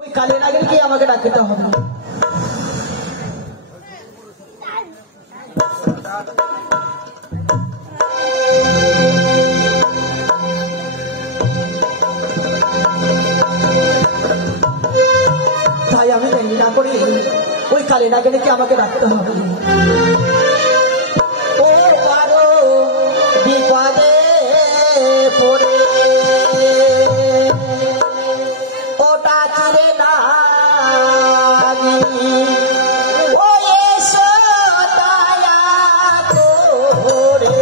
ওই কালে নাগিনকে আমাকে ডাকতে হবে। তাই আমি দেরি না করি ওই কালে নাগিনকে আমাকে ডাকতে হবে। ও পারো বিপদে পড়ে ওটা চিরে নাগিনী ও এসো দয়া করে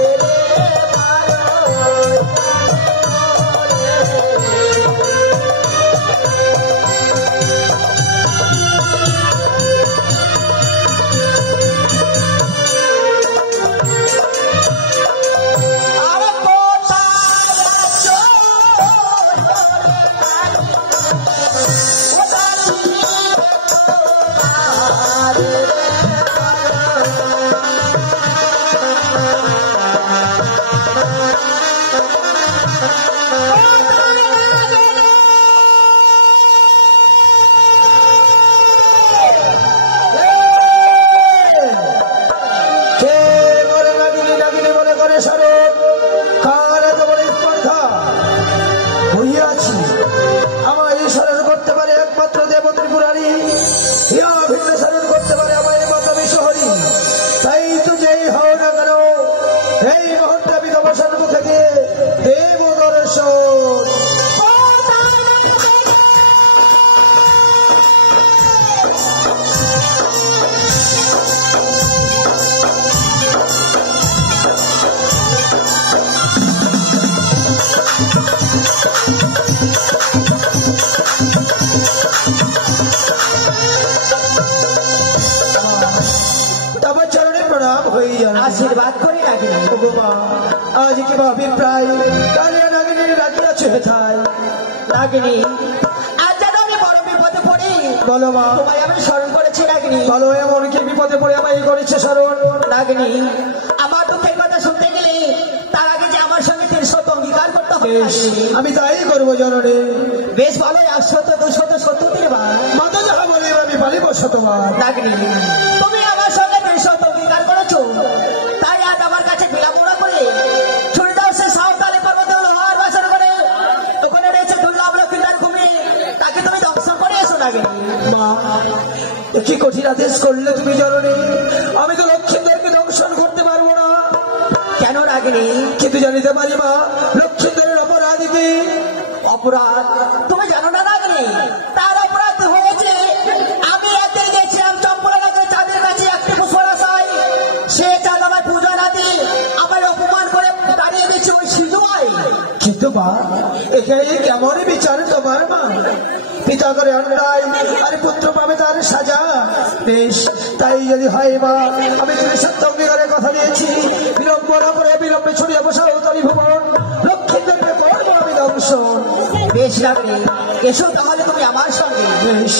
आशीर्वाद करे आज के अभिप्राय नागिनी आज যেন আমি বড় বিপদে পড়ি বলো মা তোমায় আমি স্মরণ করেছি নাগিনী বলো এমন কি বিপদে পড়ে আমায় করেছে স্মরণ নাগিনী আমার দুঃখের কথা শুনতে গেলে তার আগে যে আমার সঙ্গে 300 অঙ্গীকার করতে হবে আমি তাই করব জননী বেশ ভালো 100 200 70 বার মাতা যাহা বলে আমি পালিব শতবার নাগিনী তুমি আমার সঙ্গে 300 অঙ্গীকার করেছো তাই আজ আমার কাছে বিড়ামোড়া করে ছুড়ে দাও সে সাঁওতালি পর্বতে লোহার বাসন করে ওখানে রয়েছে দুর্লভ লক্ষ্মীদার ভূমি তাকে তুমি দংশন করে এসো নাগিনী মা কি কঠিন আদেশ করলে তুমি জননী আমি তো লক্ষ্মীদেরকে দংশন করতে পারবো না কেন নাগিনী কিন্তু জানিতে পারি মা লক্ষ্মীদের অপরাধ কি অপরাধ তুমি জানো না নাগিনী তার অপরাধ হয়েছে আমি রাতে গেছিলাম চম্পলা গাছের চাঁদের কাছে একটি পুষ্পরা চাই সে চাঁদ আমার পূজা রাতে আমার অপমান করে দাঁড়িয়ে দিয়েছে ওই সিধুমাই কিন্তু মা এখানে কেমন বিচার তোমার মা পিতা করে অন্যায় আর পুত্র পাবে তার সাজা বেশ তাই যদি হয় মা আমি তুমি সত্য অঙ্গীকারের কথা দিয়েছি বিলম্ব না করে বিলম্বে ছড়িয়ে বসা উত্তরী ভুবন লক্ষ্মীদেরকে করবো আমি দংশন বেশ লাগবে এসো তাহলে তুমি আমার সঙ্গে বেশ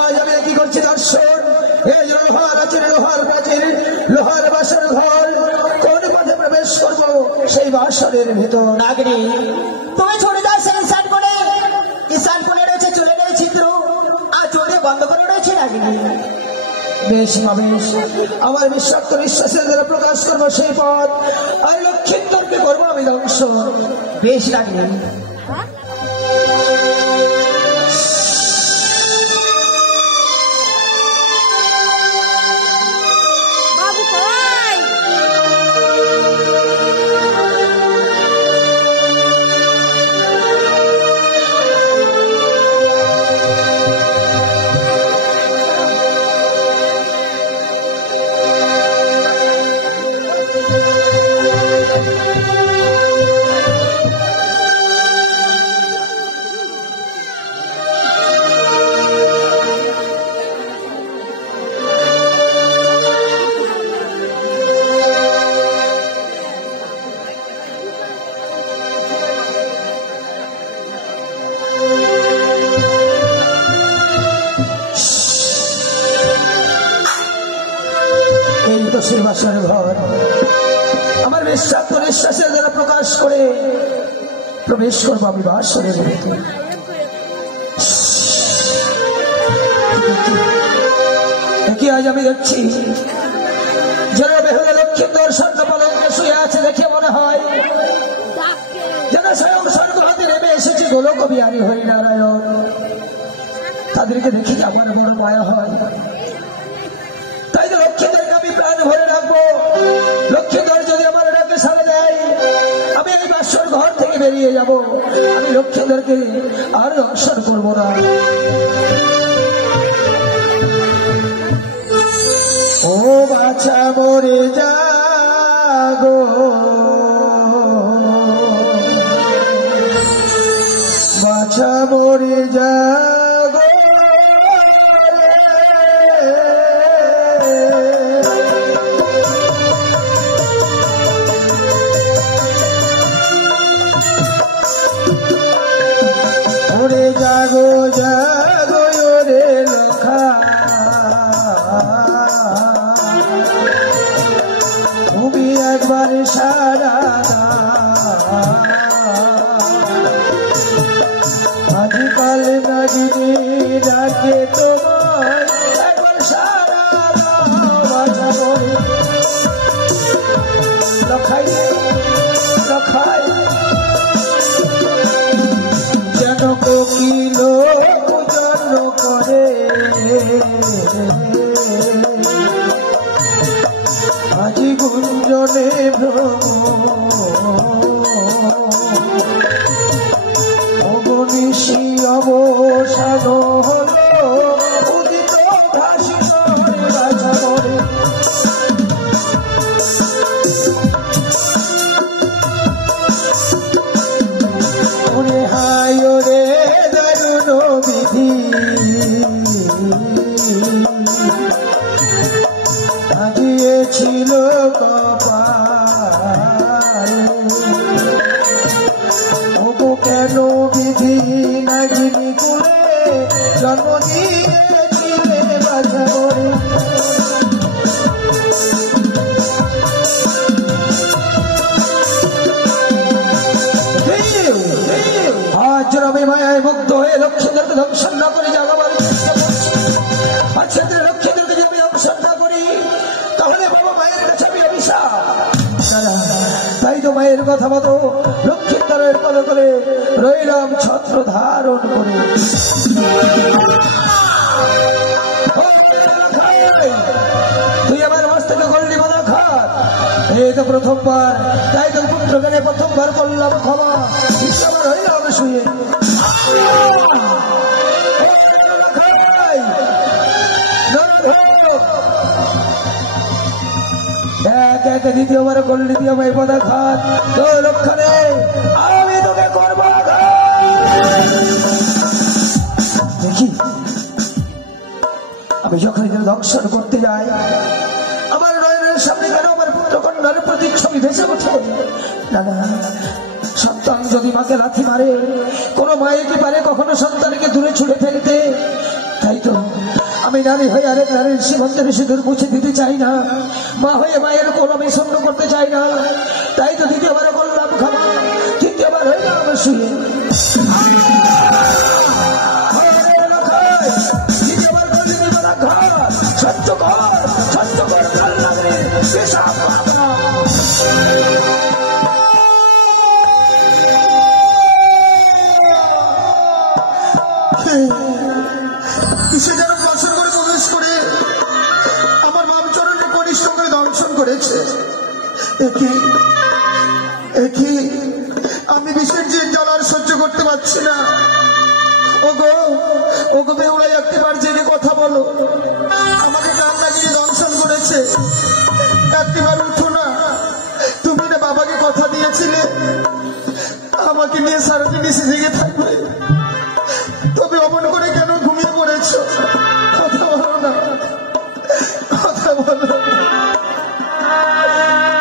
आज আমি কি করছি দর্শন এই লোহার আছে লোহার প্রাচীর লোহার বাসর ঘর কোন পথে প্রবেশ করব সেই বাসরের ভিতর নাগিনী তুমি ছড়ে যাও সেই ঈশান কোণে রয়েছে চুলের চিত্র আর চোখে বন্ধ করে রয়েছে নাগিনী বেশ বেশ আমার বিশ্বাক্ত বিশ্বাসের দ্বারা প্রকাশ করবো সেই পথ আর লক্ষ্মীন্দরকে করবো আমি দংশন বেশ নাগিনী বাসর ঘর আমার বিশ্বাস নিঃশ্বাসের দ্বারা প্রকাশ করে প্রবেশ করবো আমি বাসরের ভিতরে। কি আজ আমি দেখছি যেন বেহুলা লক্ষ্মীন্দর স্বর্ণ পলঙ্কে শুয়ে আছে, দেখে মনে হয় যেন স্বয়ং স্বর্গ হাতে নেমে এসেছে গোলক বিহারী হরিনারায়ণ। তাদেরকে দেখি আমার বড় মায়া হয়, তাই তো লক্ষ্মীদেরকে আমি প্রাণ ভরে রাখবো। লক্ষ্মীধর যদি আমার ডাকে সাড়া দেয় আমি এই বাসর ঘর থেকে বেরিয়ে যাব, আমি লক্ষ্মীদেরকে আর দর্শন করবো না। ও বাছা মরে যাগো, বাছা মরে যাগো, ওরে জাগো জাগো রে লখা, তুমি একবার সারা আজকাল নাগিনী ডাকে তোমার একবার সারা লখাই লখাই যেন কোকিল পূজন করে আজি গুঞ্জনে অবনিশি অবসান হলো উদিত ভাসিত রাজাবরে। ওরে হায় রে দারুণ বিধি আজিয়েছিল কপালে, ওগো কেন বিধি নাগিনী কুলে জন্ম দিয়েছিলে বাজারে। আজ রবি মায়ায় মুগ্ধ হয়ে লক্ষ্মীদেরকে দংশন না করে জাগাবার চেষ্টা করছি। আচ্ছা লক্ষ্মীদেরকে যদি দংশন না করি তাহলে বাবা মায়ের কাছে আমি অভিশাপ। তাই তো মায়ের কথা মতো লক্ষ্মীন্দরের পদ করে রইলাম ছত্র ধারণ করে। তুই আমার মস্তকে করলি বাধা খাত, এই তো প্রথমবার, তাই তো পুত্র জ্ঞানে প্রথমবার করলাম ক্ষমা, আমার হইলাম শুয়ে। এক এক দ্বিতীয়বার করলি দ্বিতীয় মাই পদা খাত, তো লক্ষণে আমি তোকে করব। দেখি আমি যখন দংশন করতে যাই আমার নয়নের সামনে কেন আমার পুত্র কন্যার প্রতিচ্ছবি ভেসে ওঠে। না না, সন্তান যদি মাকে লাথি মারে, কোন মায়ে কি পারে কখনো সন্তানকে দূরে ছুড়ে ফেলতে? তাই তো আমি নারী হয়ে আরেক নারীর সীমন্তের সিঁদুর মুছে দিতে চাই না, মা হয়ে মায়ের কলমে শূন্য করতে চাই না। তাই তো দ্বিতীয়বার করলাম ক্ষমা, তৃতীয়বার হইলাম শুয়ে। দ্বিতীয়বার সহ্য কর, সহ্য কর, সে যেন দর্শন করে প্রবেশ করে আমার বাম চরণকে কনিষ্ঠ করে দর্শন করেছে। আমি বিষের যে জ্বালার সহ্য করতে পারছি না। ওগো ওগো বেহুলাই একটিবার জেনে কথা বলো, আমাকে কান্না গিয়ে দর্শন করেছে, একটিবার উঠো না। তুমি না বাবাকে কথা দিয়েছিলে আমাকে নিয়ে সারাদিন এসে জেগে থাকবে, তবে অমন করে কেন ঘুমিয়ে পড়েছ? কথা বলো না, কথা বলো।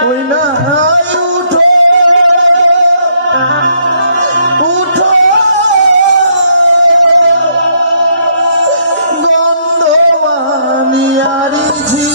ওই না উঠো উঠো, গন্ধ মানিয়ারি ঝি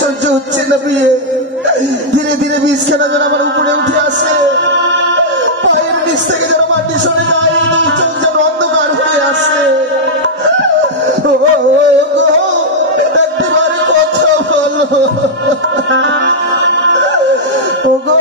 সহ্য হচ্ছে না বিয়ে ধীরে ধীরে বিষখানা যেন আমার উপরে উঠে আসে পায়ের নিচ থেকে যেন মাটি সরে যায় দুই চোখ যেন অন্ধকার হয়ে আসে একবারে কথা বলো ও গো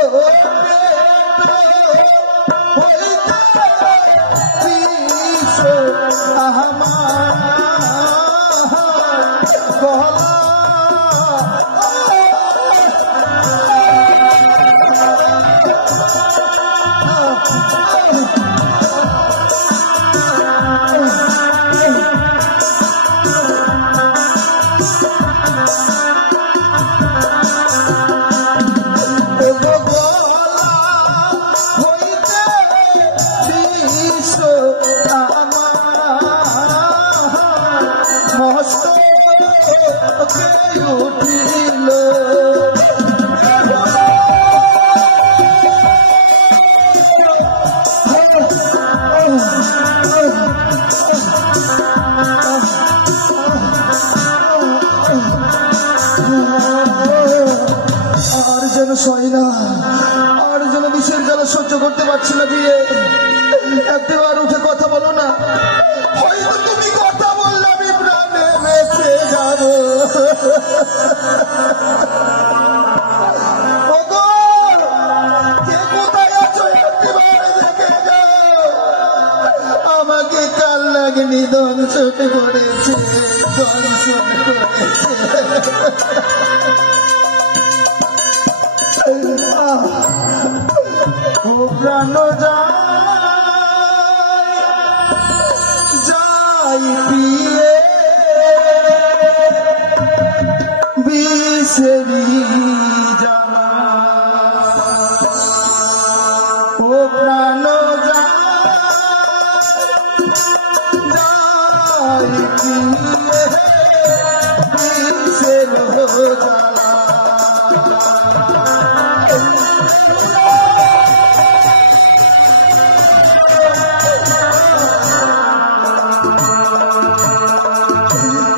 আর যেন বিষের জ্বালা সহ্য করতে পারছি না দিয়ে একবার উঠে কথা বলো না হয়তো তুমি কথা বললে আমি প্রাণে বেঁচে যাব আমাকে কাল লাগেনি দংশতে পড়েছে ও প্রাণ যাই পিয়ে বিষেরি জানা ও প্রাণ যাই পিয়ে বিষের জানা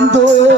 Oh,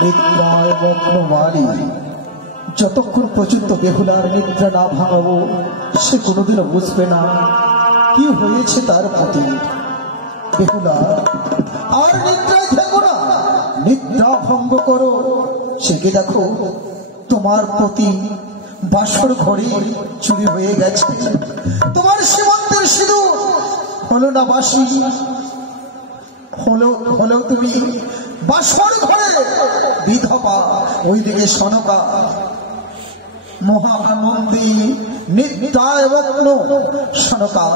নিদ্রায় মগ্ন মারি যতক্ষণ পর্যন্ত বেহুলার নিদ্রা না ভাঙাবো সে কোনোদিনও বুঝবে না কি হয়েছে তার প্রতি। বেহুলা আর নিদ্রায় থাকো না, নিদ্রা ভঙ্গ করো। সেকে দেখো তোমার প্রতি বাসর ঘরে চুরি হয়ে গেছে, তোমার সীমন্তের সিঁদুর হলো না বাসি, হলো তুমি বাসর ঘরে বিধবা, ওইদিকে সনকা মহানন্দী নিদ্রায় মগ্ন। সনকা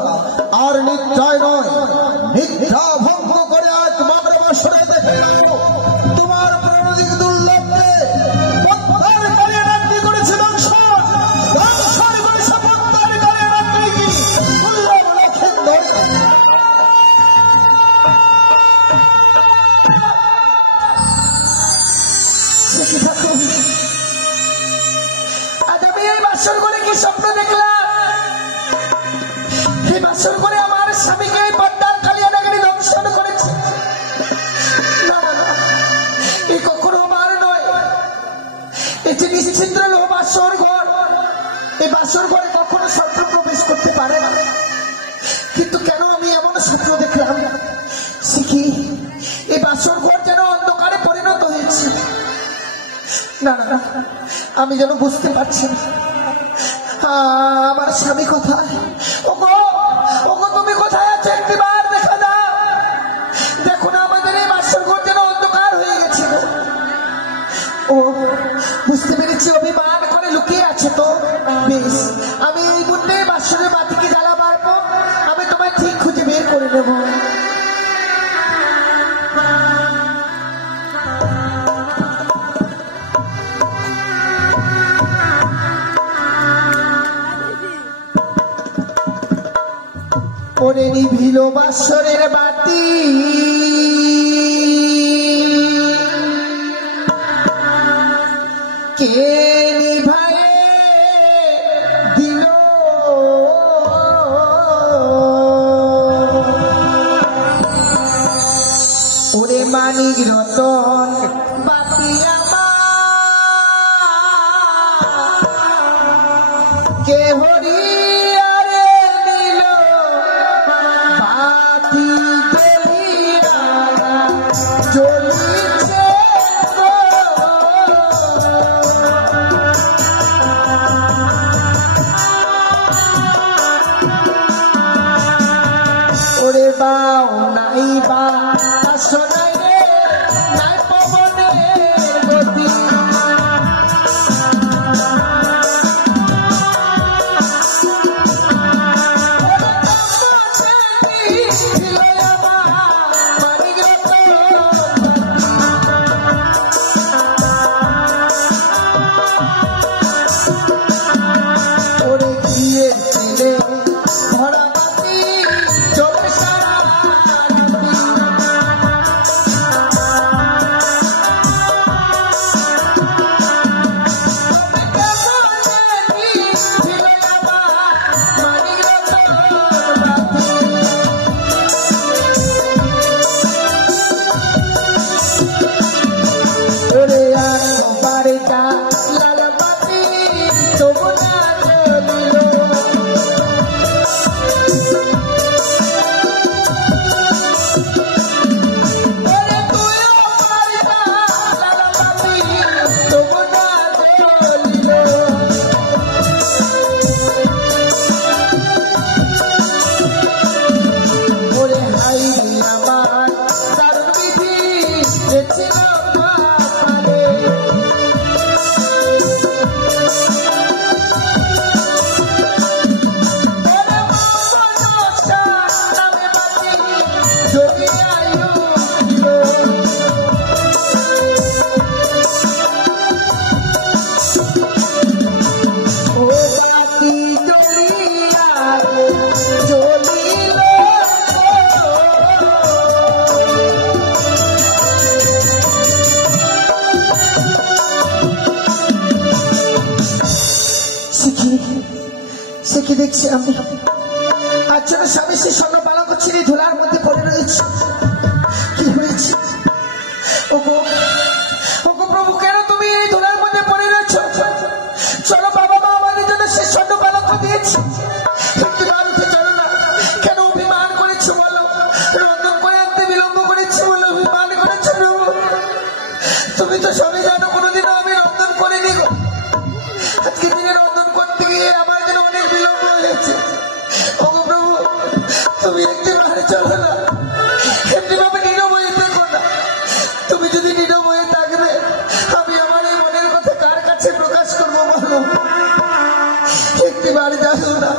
আর নিদ্রায় নয়, নিদ্রা ভঙ্গ করে একবার বাসরে দেখে তোমার প্রণোদিত দুর্লভকে পদ্মার গায়ে রাত্রি করেছে দংশন, দংশন করেছে পদ্মার গায়ে রাত্রি কি দুর্লভ রাখেন ধরে। আজ আমি এই বাসর ঘরে কি স্বপ্ন দেখলাম? এই বাসর ঘরে আমার স্বামীকে এই পদ্মার কালিয়া নাগিনী দংশন করেছে। না না না, এই কখনো আমার নয়। এই যে নিশ্চিন্দ্র লোহ বাসর ঘর, এই বাসর ঘরে কখনো স্বপ্ন প্রবেশ করতে পারে না। কিন্তু কেন আমি এমন স্বপ্ন দেখলাম? শিখি এই বাসর ঘর যেন অন্ধকারে পরিণত হয়েছে। না না না, আমি যেন বুঝতে পারছি না আমার স্বামী কোথায়। ওগো ওগো, তুমি কোথায় আছো? একটিবার দেখা দাও। দেখো না আমাদের এই বাসর ঘর যেন অন্ধকার হয়ে গেছে। ও বুঝতে পেরেছি, অভিমান করে লুকিয়ে আছে। তো বেশ, আমি এই মুহূর্তে বাসরের বাতিকে জ্বালা মারবো, আমি তোমায় ঠিক খুঁজে বের করে নেবো। ওরে নিভিল বাসরের বাতি, কে নিভায়ে দিল? ওরে মানিক রতন বাতি আমার, কে হরি বাও নাই বা শোনাই রে নাই পবনের গতি। ওরে গিয়েছিলে ধরা বাতি চলে সারা কি দেখছি আমি? আচ্ছা স্বামী সে স্বর্ণ পালক ছিঁড়ে ধুলার মধ্যে পড়ে রয়েছে। কি হয়েছে? ওগো ওগো তো সবই জানো, কোনোদিনও আমি রন্ধন করিনি গো। আজকে দিনে রন্ধন করতে গিয়ে আমার যেন অনেক বিলম্ব হয়েছে। ওগো প্রভু, তুমি একটু বাড়ি চলো না, এমনি ভাবে নিরবয়ে থাকো না। তুমি যদি নিরবয়ে থাকবে, আমি আমার এই মনের কথা কার কাছে প্রকাশ করবো বলো? একটি বাড়ি যাও না,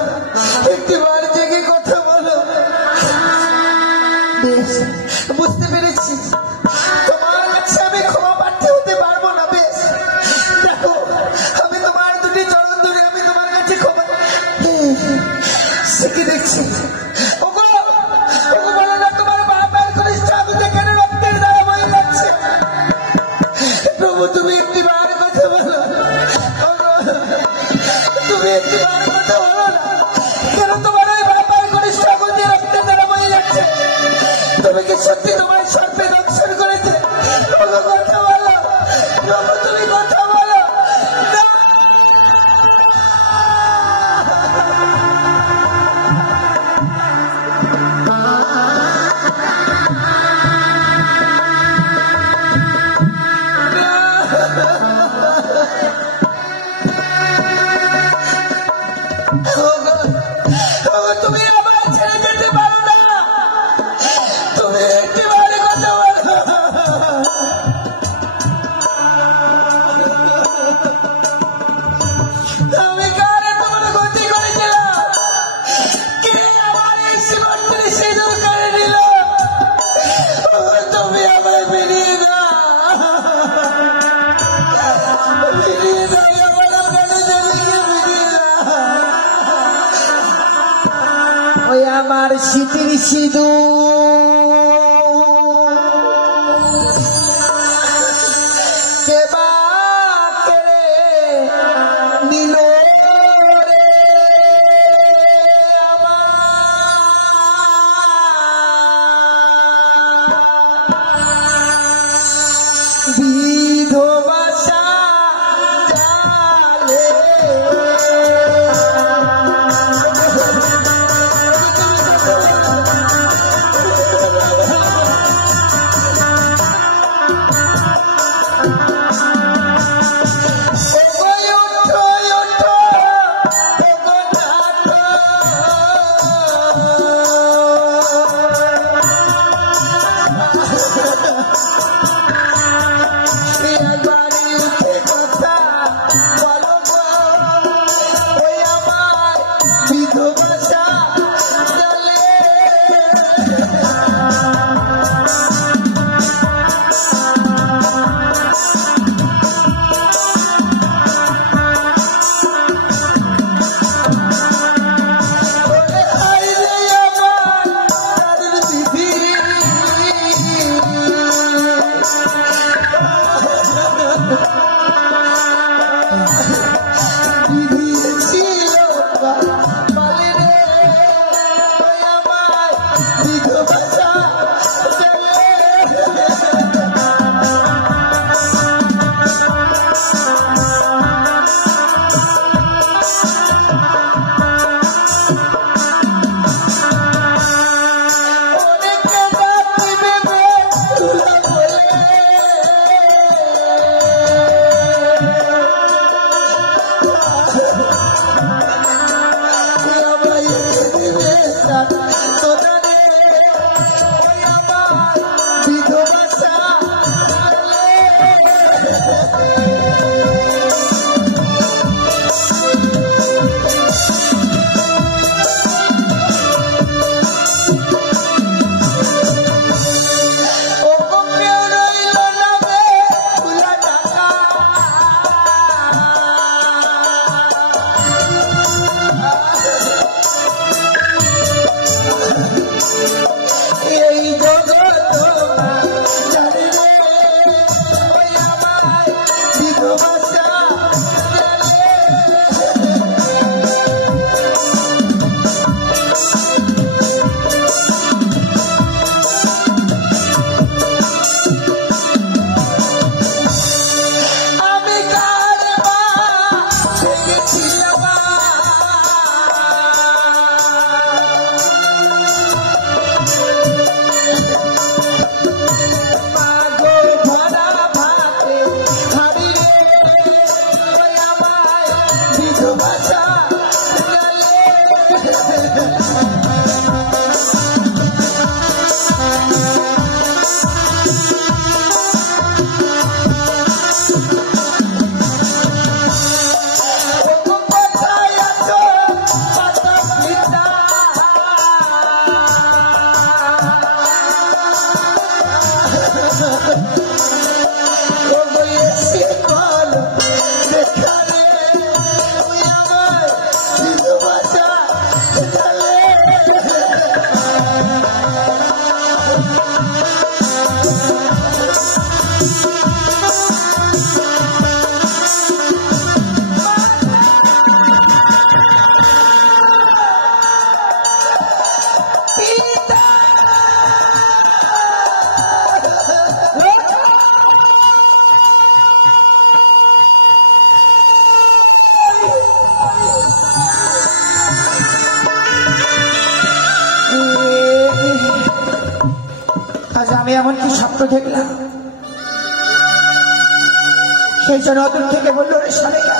একটি বাড়ি জেগে কথা বলো। বেশ, বুঝতে পেরেছি, তোমার কাছে আমি ক্ষমা প্রার্থী হতে পারবো না। বেশ, দেখো, আমি তোমার দুটি চরণ ধরে আমি তোমার কাছে ক্ষমা শিখে দেখছি। ওগো, ওগো বলো না, তোমার বাবার কনিষ্ঠ আগুনে কেন রক্তের দ্বারা বয়ে যাচ্ছে? প্রভু, তুমি একটি বার কথা বলো। ওগো, তুমি একটি বার কথা বলো না, কেন তোমার ওই বাবার কনিষ্ঠ আগুন দিয়ে রক্তের দ্বারা বয়ে যাচ্ছে? তুমি কি সত্যি তোমার সর্পে দংশন করেছে? ওগো, কথা বলো প্রভু, তুমি কথা বলো না। ওগো, ওগো, তুমি আমার ছেড়ে যেতে পারো না। তুমি একেবারে কথা বলো। আমি কারে তোমার গতি করেছিলাম? কে আমার এই সীমান্তের সিঁদুর করে নিল? ওগো, তুমি আমায় ফিরিয়ে দাও, ফিরিয়ে দাও, আমার প্রাণদেবীকে ফিরিয়ে দাও। ওই আমার স্মৃতির সিঁদুর কে বা কেড়ে নিল রে আমার বিধবা সাজালে। আমি এমন কি স্বপ্ন দেখলাম, সেই জন্য অদূর থেকে বললো, রে সারেকা,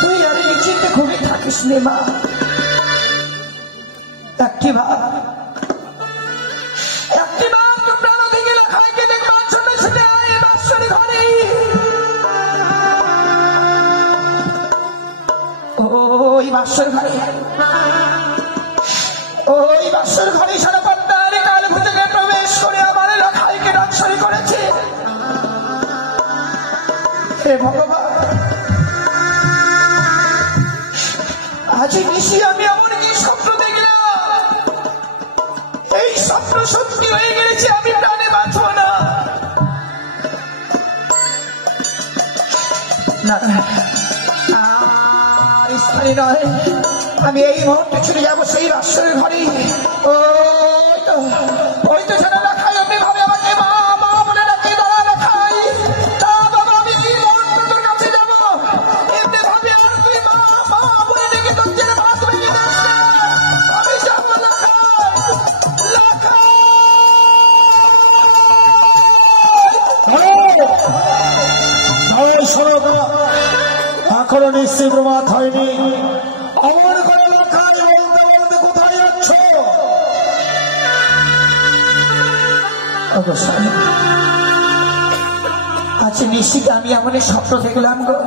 তুই আর নিশ্চিন্তে ঘুমিয়ে থাকিস নে মা। একটি বার তো প্রাণ থেকে খাইকে দেখবার জন্য ছুটে আয় বাসর ঘরে। ওই বাসর ঘরে সারা পদ্মার কাল ভূতকে প্রবেশ করে আমার খাইকে ডাকসরি করেছে। হে ভগবান, আজ নিশি আমি এমন কি স্বপ্ন দেখলাম, এই স্বপ্ন সত্যি হয়ে গেছে, আমি প্রাণে বাঁচব না। আর স্থানে নয়, আমি এই মুহূর্তে ছুটে যাবো সেই বাসরের ঘরে। ওই তো যেন দেখাই এমনি ভাবে আমাকে মা মা বলে ডাকে, দাঁড়া দেখাই। তা বাবা, আমি কি মুহূর্তে তোর কাছে যাবো এমনি ভাবে, আর তুই মা মা বলে ডেকে তোর যেন ভাত ভেঙে দিস না। আমি যাবো এখনো নিশ্চয় প্রমাদ হয়নি, আমার ঘরে বলতে বলতে কোথায় যাচ্ছ? আচ্ছা নিশ্চিত আমি এমন স্বপ্ন দেখলাম গো।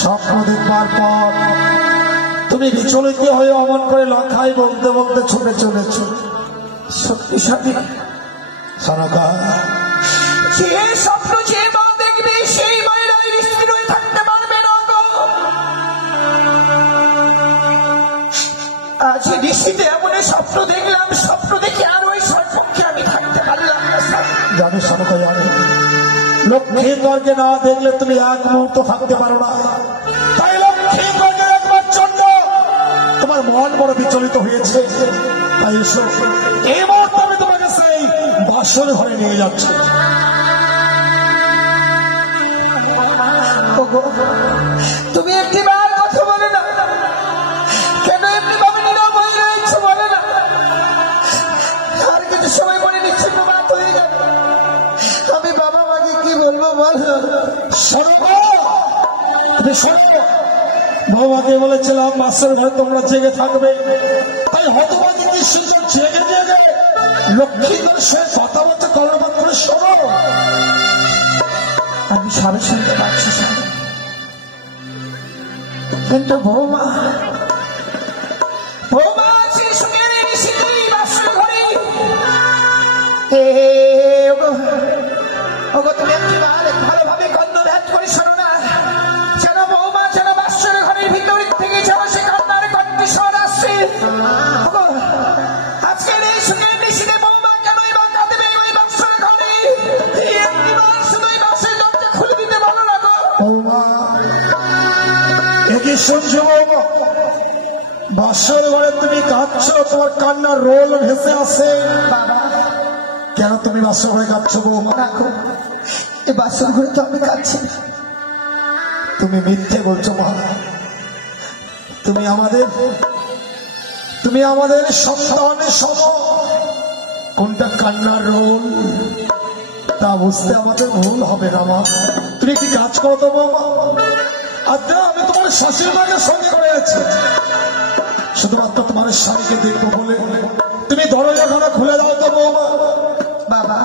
স্বপ্ন দেখবার পর তুমি বিচলিত হয়ে অমন করে লক্ষায় বলতে বলতে ছুটে চলেছ। শক্তিশালী সনকা, যে স্বপ্ন যে মা দেখবে সেই মায়ের স্থির হয়ে থাকতে পারবে না গো। আজ নিশ্চিতে এমন স্বপ্ন দেখলাম, স্বপ্ন দেখে আর ওই সর্বপক্ষে আমি থাকতে পারলাম না। জানি সনকা, জানি লক্ষ্মীর গর্গে না দেখলে তুমি এক মুহূর্ত থাকতে পারো না, তাই লক্ষ্মীর গর্গে একবার জন্য তোমার মন বড় বিচলিত হয়েছে। তাই এসো, এই মুহূর্তে আমি তোমাকে সেই বাসর ঘরে নিয়ে যাচ্ছি। তুমি একটি বার কথা বলে না কেন, এমনি ভাবে নীরব হয়ে রয়েছে বলে না। আর কিছু সময় মনে নিচ্ছে প্রমাদ হয়ে যাবে, আমি বাবা মাকে কি বলবো বলো। বাবাকে বলেছিলাম বাসর ঘরে তোমরা জেগে থাকবে, তাই হতবাদী কি সুযোগ জেগে জেগে লক্ষ্মীদের সে কথাবার্তা কর্ণপাত করে শোনো। আমি সবে শুনতে পাচ্ছি, কিন্তু বৌমা আছে সুখের নিশীথেই বাসর ঘরে। ওগো তুমি একটি বার ভালোভাবে কর্ণভেদ করে শোনো না, যেন বৌমা যেন বাসর ঘরের ভিতর থেকে যেন সে কান্নার কণ্ঠস্বর আসছে। ওগো আজকের এই সুখের নিশীথে বৌমা কেনই বা কাঁদবে ওই বাসর ঘরে? একটি বার শুধু এই বাসের দরজা খুলে দিতে বলো না গো। কি শুনছো বৌমা? বাসর ঘরে তুমি কাঁদছ, তোমার কান্নার রোল ভেসে আসে। বাবা, কেন তুমি বাসর ঘরে কাঁদছো বৌমা? এই বাসর ঘরে তো আমি কাঁদছি। তুমি মিথ্যে বলছো মা, তুমি আমাদের সন্তানের সম। কোনটা কান্নার রোল তা বুঝতে আমাদের ভুল হবে না মা। তুমি একটি কাজ করো তো বৌমা, আচ্ছা আমি তোমার শাশুড়িমাকে সঙ্গে করে আছি, শুধুমাত্র তোমার স্বামীকে দেখবো বলে তুমি দরজাখানা খুলে দাও তো বৌমা। বাবা,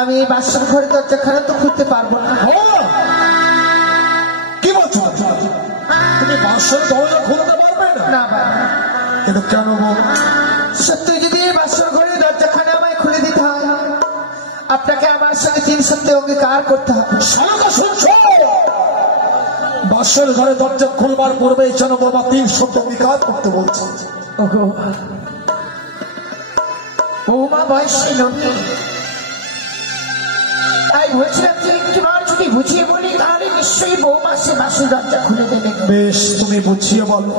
আমি এই বাসর ঘরের দরজাখানা তো খুলতে পারবো না। কি বলছো তুমি বাসর দরজা খুলতে পারবে না? না বাবা। কিন্তু কেন বৌমা? সত্যি যদি এই বাসর ঘরের দরজাখানা আমায় খুলে দিতে হয়, আপনাকে আমার সঙ্গে 3 সপ্তাহ অঙ্গীকার করতে হবে। শুনছো, বাসর ঘরে দরজা খুলবার পূর্বে যেন বাবা 3 সপ্তাহ অঙ্গীকার করতে বলছে। ওগো বৌমা বয়সী নবী, তাই বলছিলাম যে একটিবার যদি বুঝিয়ে বলি তাহলে নিশ্চয়ই বৌমা সে বাসর দরজা খুলে দেবে। বেশ, তুমি বুঝিয়ে বলো।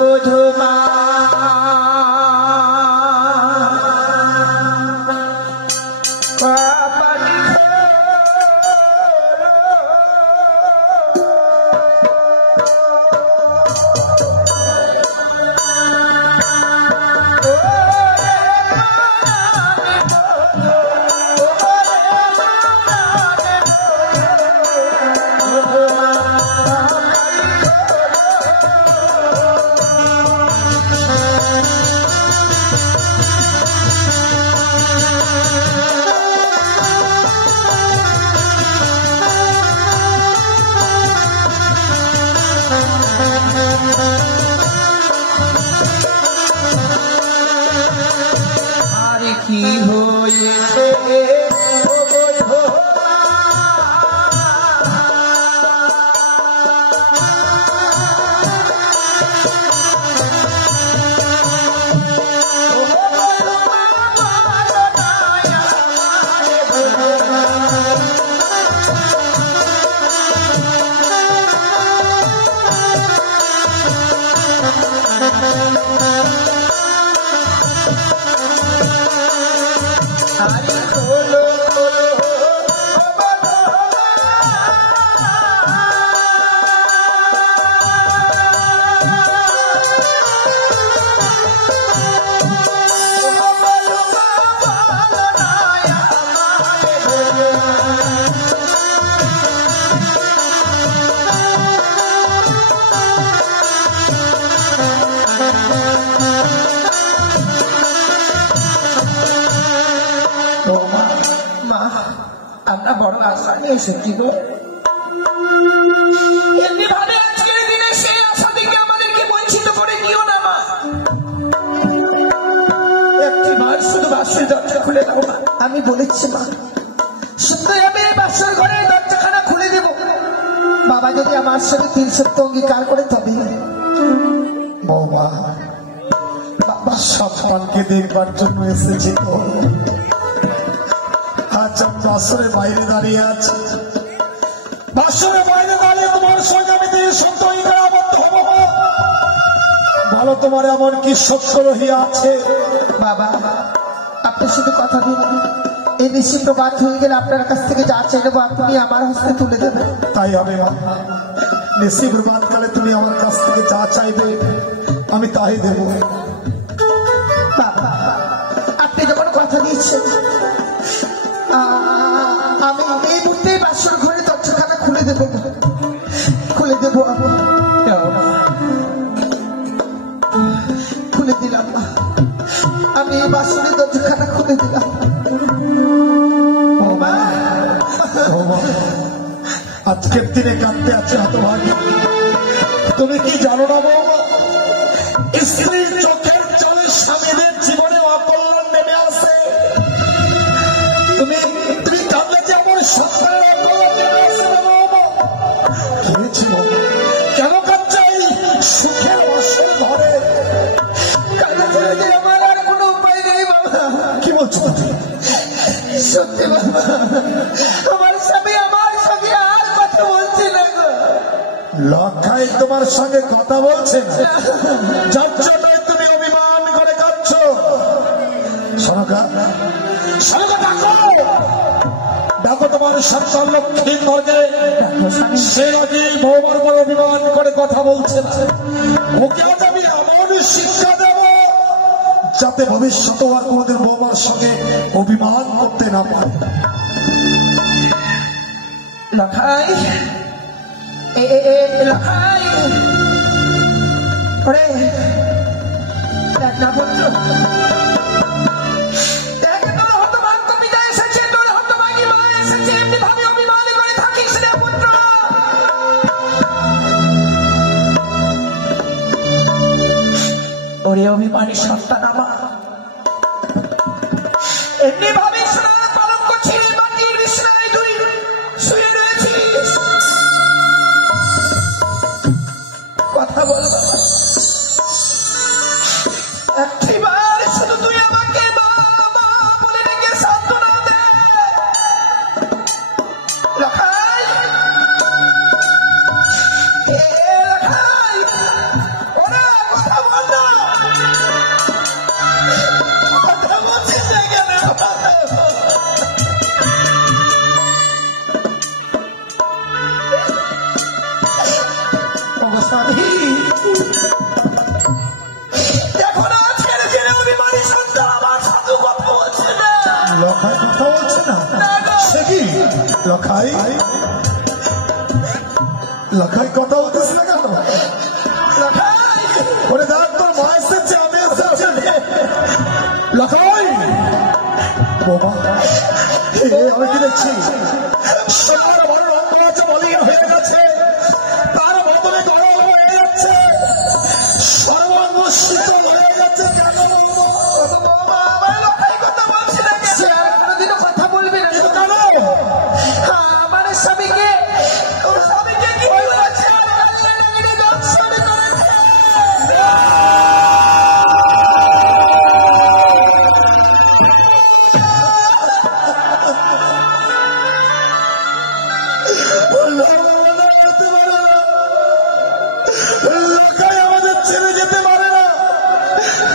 বধুমা হয়েছে ও বন্ধু আমরা বড় আশা নিয়ে এসেছি গো এমনিভাবে আজকের দিনে সেই আশা থেকে আমাদেরকে বঞ্চিত করে দিও না মা একটি বার শুধু বাসের দরজা খুলে দাও মা আমি বলেছি মা শুধু আমি বাসের ঘরের দরজাখানা খুলে দেব বাবা যদি আমার সঙ্গে 3 সপ্তাহ অঙ্গীকার করে তবে বৌমা বাবা সন্তানকে দেখবার জন্য এসেছি তো আজ আমি বাসরের বাইরে দাঁড়িয়ে আছি বাসরের বাইরে দাঁড়িয়ে তোমার সঙ্গে আমি 3 সপ্তাহ অঙ্গীকার আবদ্ধ হব ভালো তোমার এমন কি সত্য রহিয়া আছে বাবা আপনি শুধু কথা দিন এই নিশ্চিত বাদ হয়ে গেলে আপনার কাছ থেকে যা চাই নেবো আপনি আমার হস্তে তুলে দেবেন তাই হবে নিশ্চিত বাদকালে তুমি আমার কাছ থেকে যা চাইবে আমি তাই দেব বাবা আপনি যখন কথা দিয়েছেন আমি এই মুহূর্তে বাসর ঘরে দরজাখানা খুলে দেব খুলে দিলাম আমি এই বাসরের দরজাখানা খুলে দিলাম আজকের দিনে কাঁদতে আছে হতভাগী তুমি কি জানো না বৌমা স্ত্রীর চোখের জলে স্বামীদের জীবনে অকল্যাণ নেমে আসে তুমি কাঁদলে যে আমার সংসারের অকল্যাণ নেমে আসে না বৌমা খেয়েছিল কেন কাঁদছে এই সুখের বর্ষের ঘরে আমার আর কোনো উপায় নেই বাবা কি বলছো তুমি সত্যি বাবা আমার স্বামী আমার সঙ্গে আর কথা বলছে না গো লক্ষাই তোমার সঙ্গে কথা বলছে না যার জন্য তুমি অভিমান করে কাঁদছো সনকা দেখো তোমার সন্তান লক্ষ্মী ধরকে সে নাকি বৌমার উপর অভিমান করে কথা বলছে না ওকে আমি এমন শিক্ষা দেব যাতে ভবিষ্যতে আর কোনোদিন বৌমার সঙ্গে অভিমান করতে না পারে লখাই লখাই ওরে দেখ না পুত্র দেখ তোর হতভাগ কবিতা এসেছে তোর হতভাগী মা এসেছে এমনি ভাবে অভিমান করে থাকিস রে পুত্র ওরে অভিমানী সন্তান আমার এমনি ভাবে সোনার পালঙ্ক ছিঁড়ে মাটির বিছানায় তুই শুয়ে রয়েছিস কথা বল একটিবার শুধু তুই আমাকে মা মা বলে ডেকে সান্ত্বনা দে লখাই লখাই ওরা কথা বল না কথা বলছিস না কেন দেখো না ছেড়ে ছেড়ে অভিমানী সন্তান আমার সাধু কথা বলছে না লখাই কথা বলছে না সে কি লখাই লখাই কথা বলতেছে না কেন লখাই ওরে দেখ তোর মা এসেছে আমি এসেছি লখাই বাবা আমি কি দেখছি সন্তান আমার রঙ আছে মলিন হয়ে গেছে তার বদলে গরম হয়ে যাচ্ছে সর্বাঙ্গ শীতল হয়ে যাচ্ছে কেন বাবা আমার লখাই কথা বলছে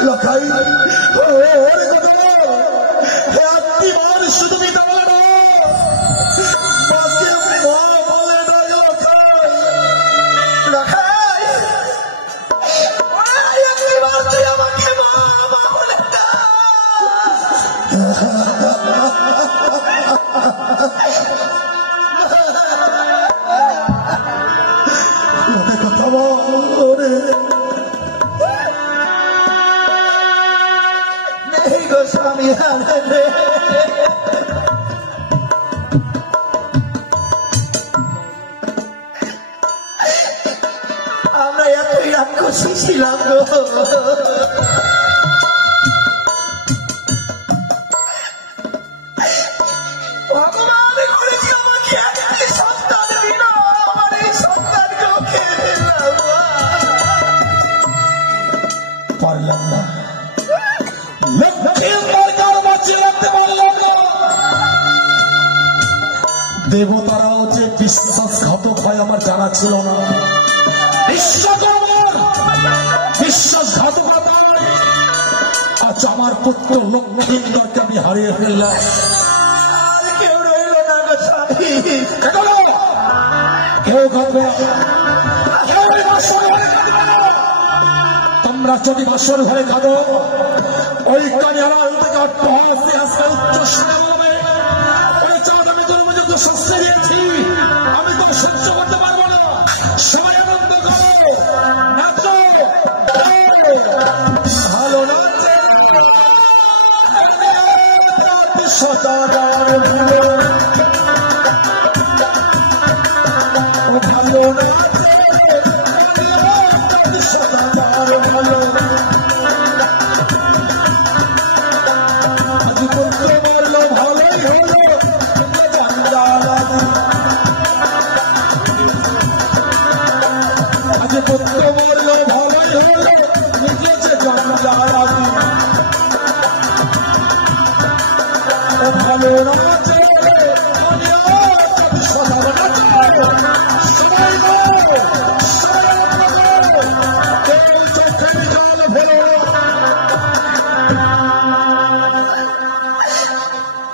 লখাই শুধু মিথ্যা বলে না, মাকে মা বলে না লখাই। তুই আমাকে মা মা বলে না। কথা বলে নেই গো স্বামী রে। আমরা এতই রাক্ষসী ছিলাম গো। ভগবান করেছি আমাকে একটি সন্তান দিল, আমার এই সন্তানকেও খেয়ে ফেললাম। পারলাম না, বাঁচিয়ে রাখতে পারলাম না। দেবতারাও যে বিশ্বাসঘাতক হয় আমার জানা ছিল না। বিশ্বাসঘাতকতা আজ আমার পুত্র লক্ষ্মীন্দরকে আমি হারিয়ে ফেললাম। আর কেউ রইল না গো স্বামী। কেউ কাঁদবে না, তোমরা যদি বাসর ঘরে কাঁদো, ওই কানে আড়াল থেকে উচ্চ শুনে বলবে, ওই চাঁদ আমি তোর মধ্যে তো শাস্তি দিয়েছি, আমি তো সহ্য করতে পারবো না। সবাই আনন্দ করো, নাচো, ভালো নাচে সদাদার ভালো নাচে সদাদার ভালো। আজ পুত্র বললো ভালোই হলো, আজ পুত্র বললো ভালোই হলো, নিজেছে জঞ্জালাদি। ভালো নাচে সদা নাচে, সবাই কেউ চোখে জল ফেলো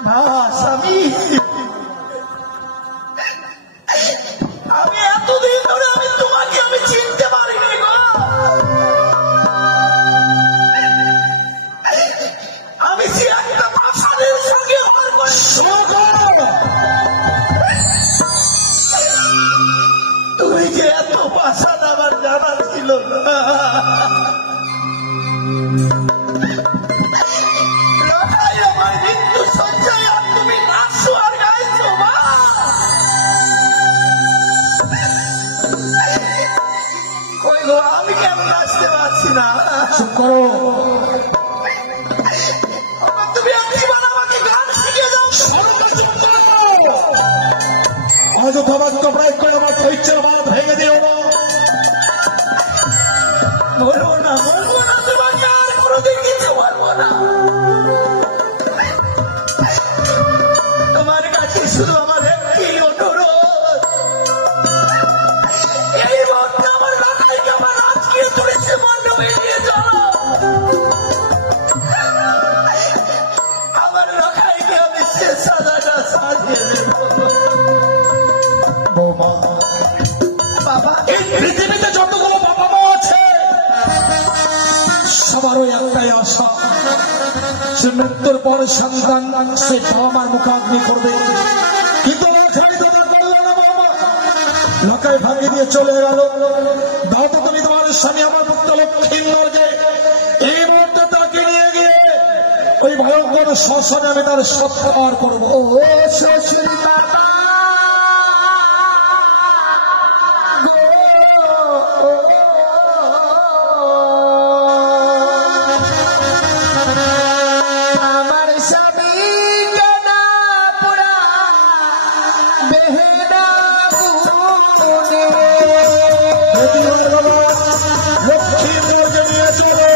না স্বামী। আমি এতদিন ধরে আমি তোমাকে আমি চিনতে পারিনি গো। আমি যে একটা প্রাসাদের সঙ্গে ঘর করেছি। তুমি যে এত প্রাসাদ আমার জানা ছিল না। লখাই আমার মৃত্যু সজ্জায় আর তুমি নাচছো আর গাইছো মা। কই গো আমি কেন নাচতে পারছি না? চুপ করো, তুমি একবার আমাকে গান শিখিয়ে দাও। আজ বাবাকে প্রায় করে আমার পরিচয় বাদ ভেঙে দিও না। বলবো না তোমাকে আর কোনোদিন কিছু বলবো না। তোমার কাছে শুধু আমার একটি অনুরোধ, এই মুহূর্তে আমার লখাইকে আমার আজকে তুলেছে মণ্ডপে নিয়ে চলো। আমার লখাইকে আমি শেষ সাজাটা সাজিয়ে দেবো। বৌমা, বাবা এই পৃথিবীতে যতগুলো বাবা মা আছে সবারও একটাই আশা, সে মৃত্যুর পর সন্তান সেই বাবা মার মুখাগ্নি করবে। কিন্তু লখাই ভাঙিয়ে দিয়ে চলে গেল। দাও তো তুমি তোমার স্বামী আমার পুত্র লক্ষ্মীন্দরকে এই মুহূর্তে তাকে নিয়ে গিয়ে ওই ভয়ঙ্কর শ্মশানে আমি তার সৎকার করবো। ও শ্বশুর বাবা আমার স্বামী কেনা পুরা বেহেনা গুনে। লক্ষ্মীন্দরকে নিয়ে চলো।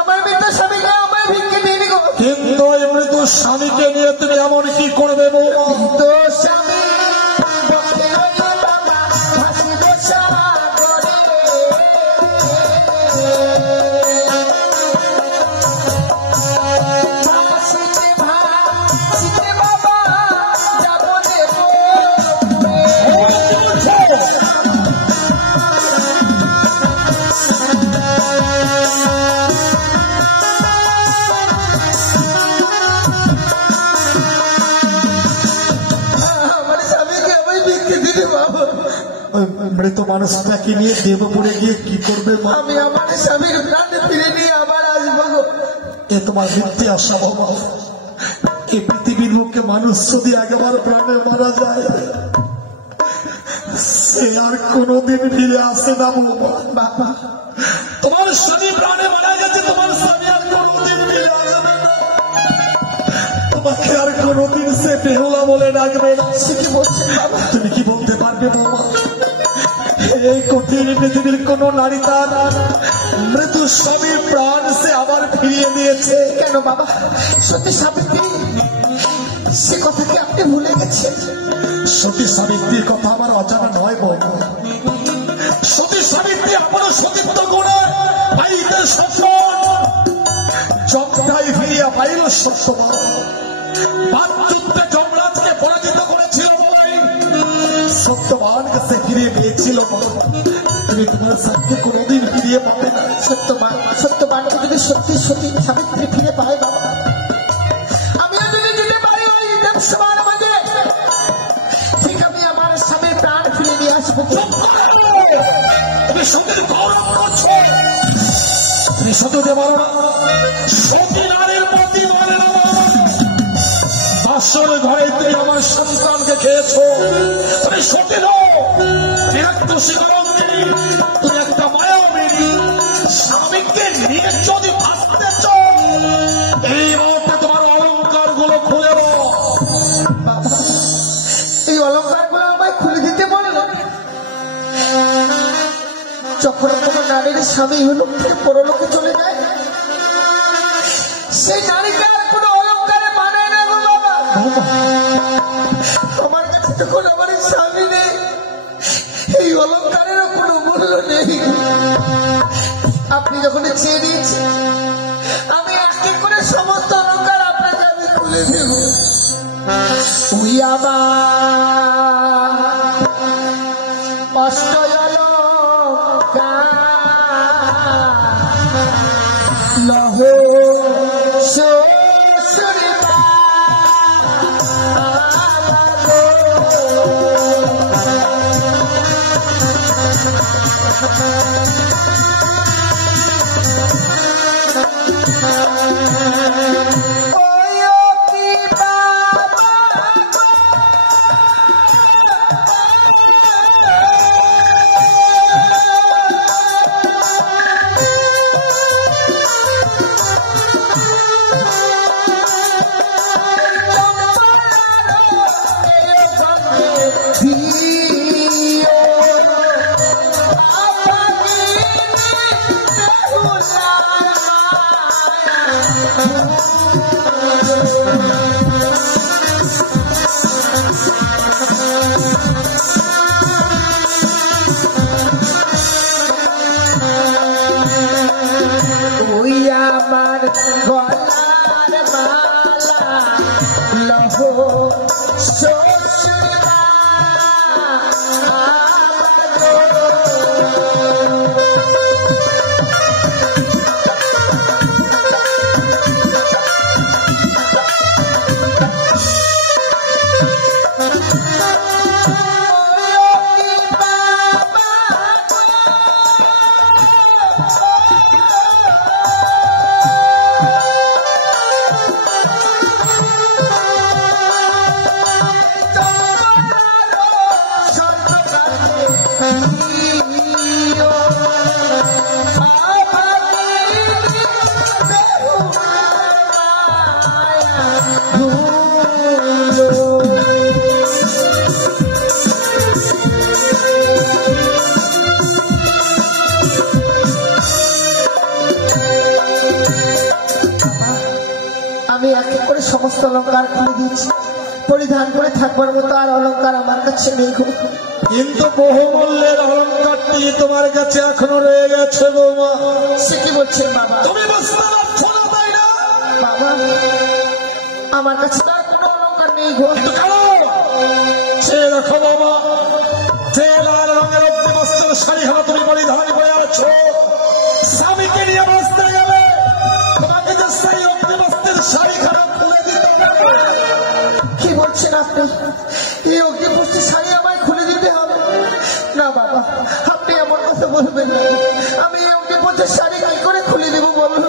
আমার মৃত স্বামীকে আমার ভিক্ষে দিয়ে দিগো। কিন্তু এই মৃত স্বামীকে নিয়ে তুমি এমন কি করবে বৌমা? তো স্বামী বকে রইল বাবা, ভাসিব সাগরে। ভাসিতে ভাসিতে বাবা যাব দেব। আমার স্বামীকে আমি ভিক্ষে দিতে বাবা। ওই মৃত মানুষটাকে নিয়ে দেবপুরে গিয়ে কি করবে মা? আমি আমার স্বামীর প্রাণ ফিরে নিয়ে আবার আসবো গো। এ তোমার মিথ্যে আশা বাবা। এই পৃথিবীর লোককে মানুষ যদি একবার প্রাণে মারা যায় সে আর কোনোদিন ফিরে আসে না বৌমা। বাবা তোমার স্বামী প্রাণে মারা গেছে, তোমার স্বামী আর কোনোদিন ফিরে আসবে না। তোমাকে আর কোনোদিন সে বেহুলা বলে ডাকবে না। সে কি বলছেন বাবা? তুমি কি বলতে পারবে বৌমা? এই কঠিন পৃথিবীর কোন নারী তার মৃত্যু স্বামীর প্রাণ সে আবার ফিরিয়ে দিয়েছে? কেন বাবা? সত্যি সাবিত্রী সে কথা কি আপনি ভুলে গেছেন? সতী সাবিত্রীর কথা আমার অজানা নয় বৌমা। সতী সাবিত্রী এখনো সতীত্ব গুণে পাইতে সফল। যমটাই ফিরিয়া পাইল সত্যবান। বাকযুদ্ধে যমরাজকে পরাজিত করেছিল বলে সত্যবানকে সে ফিরিয়ে পেয়েছিল। তুমি তোমার সাথে কোনোদিন ফিরিয়ে পাবে না। সত্যবানকে যদি সত্যি সত্যি সাবিত্রী ফিরে পায় বাবা, আমিও যদি যেতে পারি ওই দেবসভার মাঝে, ঠিক আমি আমার স্বামীর প্রাণ ফিরে নিয়ে আসবো। তুমি সতীর গৌরব করছো। তুমি সতীতে বলো না সতী নারীর প্রতি বলে না। বাসর ঘরে তুমি আমার সন্তানকে খেয়েছো। তুমি সতী নও, তুমি একটা শিকরঞ্জিনী, তুমি একটা মায়াবিনী। স্বামীকে নিয়ে যদি ভাসতে চাও এই মুহূর্তে তোমার অলঙ্কার গুলো খুলে দাও। বাবা এই অলঙ্কার গুলো আমায় খুলে দিতে বললেন। যখন কোনো নারীর স্বামী হলো পরলোকে চলে যায়, সেই নারীকে আর কোনো অলঙ্কারে মানায় না গো বাবা। আমার কাছে যখন আমার স্বামী নেই, এই অলঙ্কারেরও কোনো মূল্য নেই। আপনি যখন চেয়ে দিয়েছেন, আমি এক এক করে সমস্ত অলঙ্কার আপনাকে আমি খুলে দেব। তুই আমার অষ্ট অলঙ্কার লহ শ্বশুরিবা আমার গলার মালা লহ শ্বশুরা আমি এক এক করে সমস্ত অলঙ্কার খুলে দিয়েছি, পরিধান করে থাকবার মতো আর অলঙ্কার আমার কাছে নেই গো। কিন্তু বহুমূল্যের অলঙ্কারটি তোমার কাছে এখনো রয়ে গেছে বৌমা। সে কি বলছেন বাবা? তুমি বুঝতে পারছো না তাই না? বাবা আমার কাছে তো আর কোনো অলঙ্কার নেই গো। সে দেখো বাবা, যে লাল রঙের অগ্নিবস্ত্রের শাড়িখানা তুমি পরিধান করে আছো, স্বামীকে নিয়ে বসতে গেলে তোমাকে যে সেই অগ্নিবস্ত্রের শাড়িখানা খুলে দিতে হবে। কি বলছেন আপনি? এই অগ্নিবস্ত্রের শাড়ি আমায় খুলে দিতে হবে? না বাবা, আপনি আমার কথা বলবেন না। আমি এই অগ্নিবস্ত্রের শাড়ি কি করে খুলে দেবো বলুন?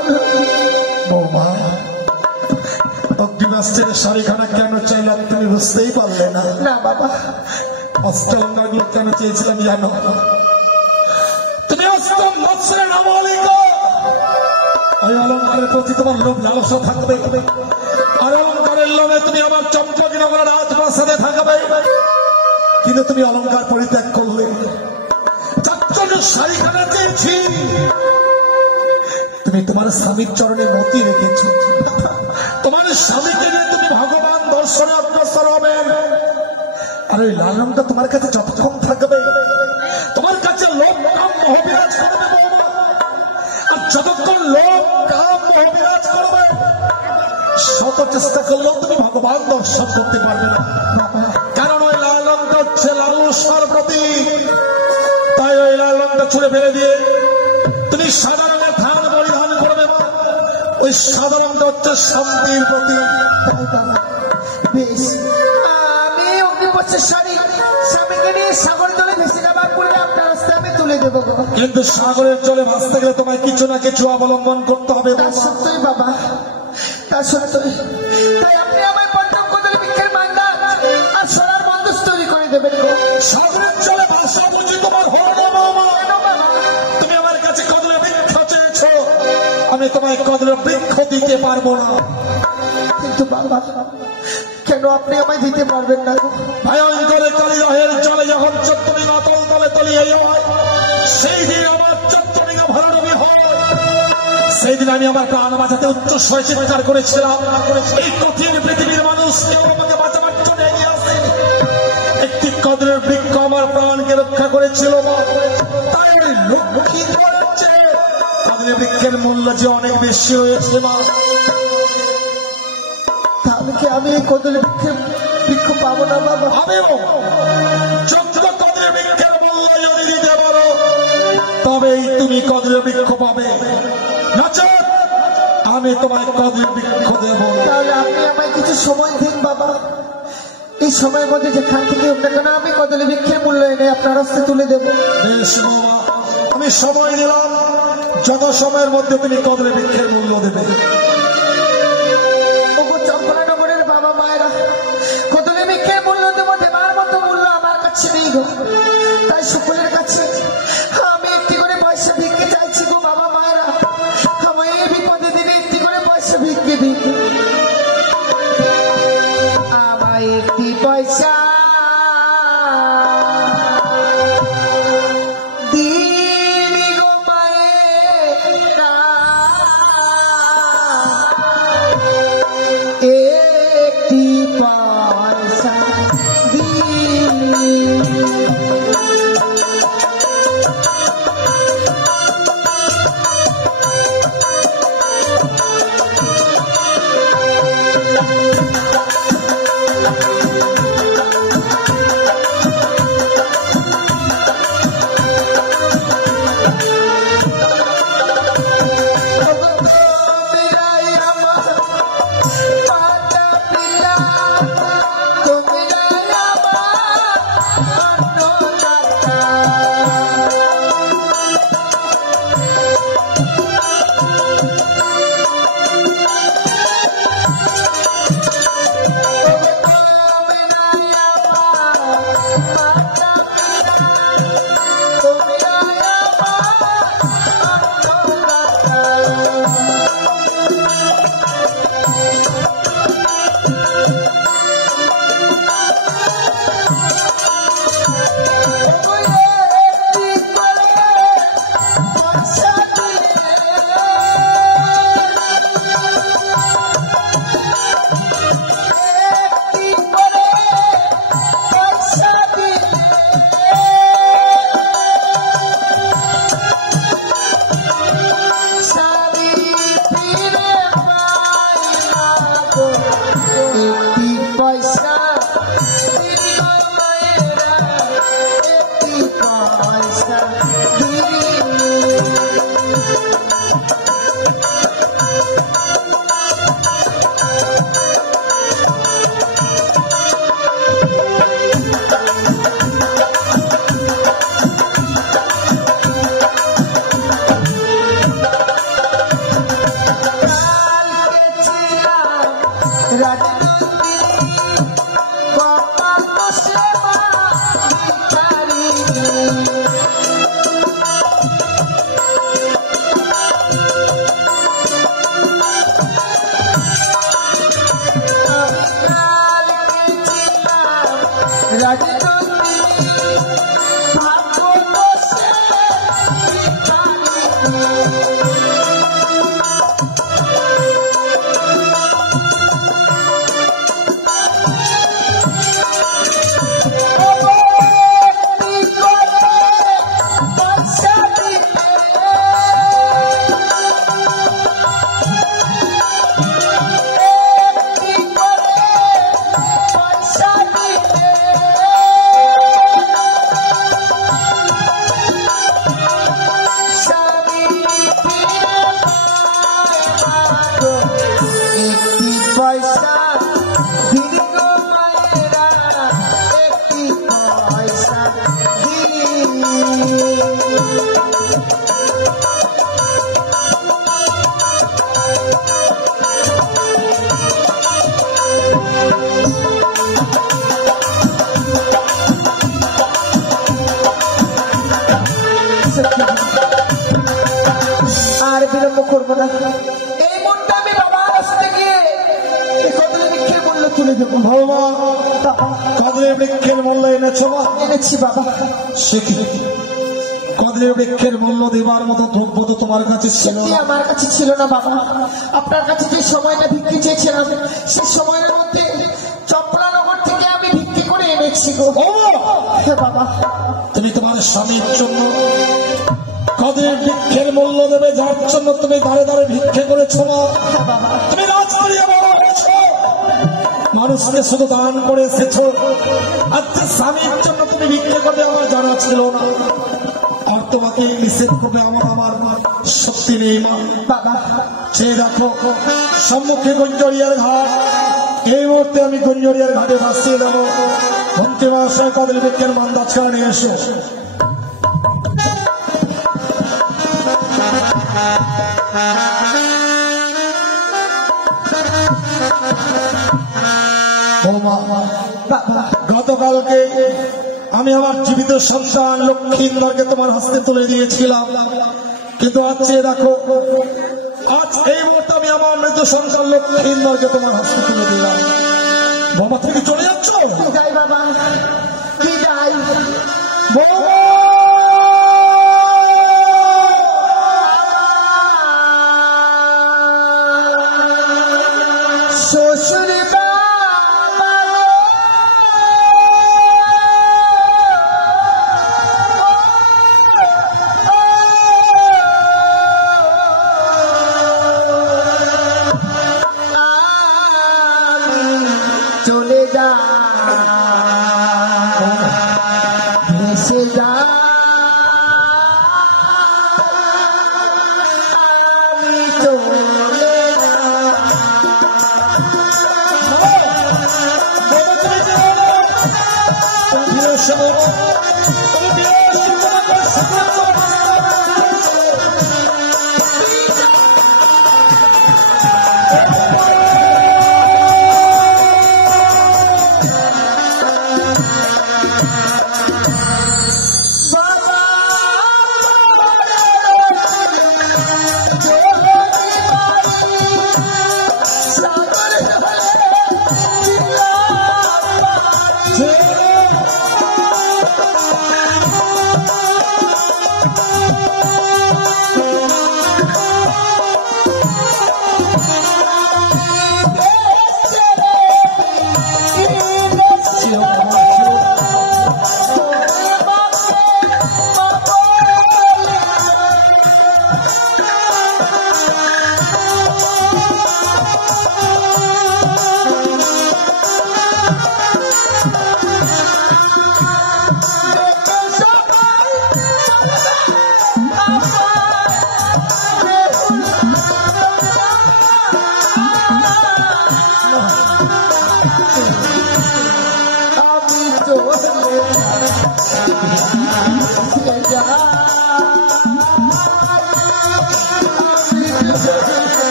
বৌমা, অগ্নিবস্ত্রের শাড়িখানা কেন চাইলাম তুমি বুঝতেই পারলে না? না বাবা। অষ্টলঙ্কারগুলো কেন চেয়েছিলাম জানো? তুমি অষ্টম মৎস্যের নাবালিকা, ওই অলঙ্কারের প্রতি তোমার লোভ লালসা থাকবে, আর অলঙ্কারের লোভে তুমি আমার চম্পকনগর রাজপ্রাসাদে থাকবে। কিন্তু তুমি অলঙ্কার পরিত্যাগ করলে, চাকচল্য শাড়িখানা চেয়েছি, তুমি তোমার স্বামীর চরণে মতি রেখেছ। তোমার স্বামীকে নিয়ে তুমি ভগবান দর্শনে অগ্রসর হবে, আর ওই লাল রংটা তোমার কাছে যতক্ষণ থাকবে, তোমার কাছে লোভ কাম মোহ বিরাজ করবে বৌমা। আর যতক্ষণ লোভ কাম মোহ বিরাজ করবে, শত চেষ্টা করলেও তুমি ভগবান দর্শন করতে পারবে না। কারণ ওই লাল রংটা হচ্ছে লালসার প্রতীক। তাই ওই লাল রংটা ছুঁড়ে ফেলে দিয়ে তুমি সাদা রঙের থান পরিধান করবে। ওই সাদা রংটা হচ্ছে শান্তির প্রতীক। বেশ, আমি অগ্নিবস্ত্রের শাড়ি স্বামীকে নিয়ে সাগর জলে ভেসে যাবার পূর্বে আপনার রাস্তায় আমি তুলে দেবো গো। কিন্তু সাগরের জলে ভাসতে গেলে তোমায় কিছু না কিছু অবলম্বন করতে হবে। তা সত্যই বাবা, তা সত্যই। তাই আপনি আমায় পঞ্চম কদলী বৃক্ষের মান্ডা আর সোনার মন্দস তৈরি করে দেবেন গো। সাগরের জলে ভাসা বুঝি তোমার হলো না বৌমা? কেন বাবা? তুমি আমার কাছে কদলের বৃক্ষ চেয়েছো, আমি তোমায় কদলের বৃক্ষ দিতে পারবো না। কিন্তু বাবা, কেন আপনি আমায় দিতে পারবেন না গো? ভয়ঙ্কর কালিদহের জলে যখন চত্বরিং অতল তলে তলিয়ে যায়, সেই দিন আমার চত্বরিং ভরণবী হয়। সেই দিন আমি আমার প্রাণ বাঁচাতে উচ্চ স্বরে চিৎকার করেছিলাম, এই কঠিন পৃথিবীর মানুষ কেউ আমাকে বাঁচাবার জন্য এগিয়ে আসে। একটি কদলের বৃক্ষ আমার প্রাণকে রক্ষা করেছিল। তাই ওই লক্ষ্মী কদলের বৃক্ষের মূল্য যে অনেক বেশি রয়েছে মা। তাহলে কি আমি এই কদলী বৃক্ষ পাবো না বাবা? আমিও যোগ্য কদলের বৃক্ষের মূল্য যদি দিতে পারো, তবেই তুমি কদলের বৃক্ষ পাবে। নচেৎ আমি তোমায় কদলের বৃক্ষ দেব। তাহলে আপনি আমায় কিছু সময় দিন বাবা। এই সময়ের মধ্যে যেখান থেকে হোক না কেন আমি কদলী বৃক্ষের মূল্য এনে আপনার রাস্তায় তুলে দেবো। বেশ বাবা, আমি সময় দিলাম, যত সময়ের মধ্যে তুমি কদলের বৃক্ষের মূল্য দেবে। ওগো চম্পলানগরের বাবা মায়েরা, কদলী বৃক্ষের মূল্য দেবো, দেবার মতো মূল্য আমার কাছে নেই গো। তাই সকলের কাছে আমি একটি করে পয়সা ভিক্ষে চাইছি গো বাবা মায়েরা। আমায় এই বিপদে দিনে একটি করে পয়সা ভিক্ষে দিন। আমায় একটি পয়সা দিন গো মায়েরা, একটি পয়সা দিন। পয়সা দিন গো মায়েরা একটি পয়সা দিন। আর বিলম্ব করবো না, এই মনটা আমি বাবার কাছে গিয়ে কদলি বৃক্ষের মূল্য তুলে দেবো। বাবা কদলি বৃক্ষের মূল্য এনেছো? এনেছি বাবা। সে কি কদলি বৃক্ষের মূল্য দেবার মতো দ্রব্য তো তোমার কাছে ছিল না? আমার কাছে ছিল না বাবা। আপনার কাছে যে সময়টা ভিক্ষে চেয়েছিলাম সেই সময়ের মধ্যে চম্পলানগর থেকে আমি ভিক্ষে করে এনেছি গো। হ্যাঁ বাবা। তুমি তোমার স্বামীর জন্য কদলির বৃক্ষের মূল্য দেবে, যার জন্য তুমি দাঁড়ে দাঁড়ে ভিক্ষে করেছো না? তুমি রাজবাড়িয়া বড় হয়েছো, মানুষকে শুধু দান করে এসেছো, আচ্ছা স্বামীর জন্য তুমি ভিক্ষে করবে আমার জানা ছিল না। আর তোমাকে নিষেধ করবে আমার শক্তি নেই মা। বাবা সে দেখো সম্মুখে গঞ্জরিয়ার ঘাট, এই মুহূর্তে আমি গঞ্জরিয়ার ঘাটে ভাসিয়ে দেবো। মন্ত্রী মহাশয় কদলি বৃক্ষের মান্দাজ করে নিয়ে এসে গতকালকে আমি আমার জীবিত সন্তান লক্ষ্মীন্দরকে তোমার হস্তে তুলে দিয়েছিলাম, কিন্তু আজকে দেখো আজ এই মুহূর্তে আমি আমার মৃত সন্তান লক্ষ্মীন্দরকে তোমার হস্তে তুলে দিলাম। বাবা থেকে চলে যাচ্ছ? বিদায় বাবা, বিদায়। শ্বশুর চলে যা ভেসে যা, আমি চলে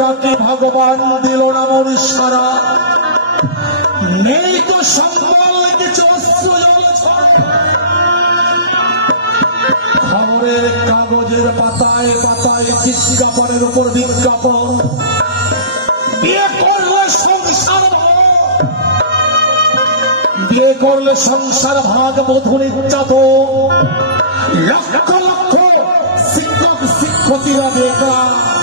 ডাকে ভগবান দিল না মনুষ্যরা, নেই তো সম্বল কিছু অস্ত্র। খবরের কাগজের পাতায় পাতায় বিজ্ঞাপনের উপর বিজ্ঞাপন, বিয়ে করলে সংসার ভাগ, বিয়ে করলে সংসার ভাগ, বধূ নির্যাতন, লক্ষ লক্ষ শিক্ষক শিক্ষকীরা বেকার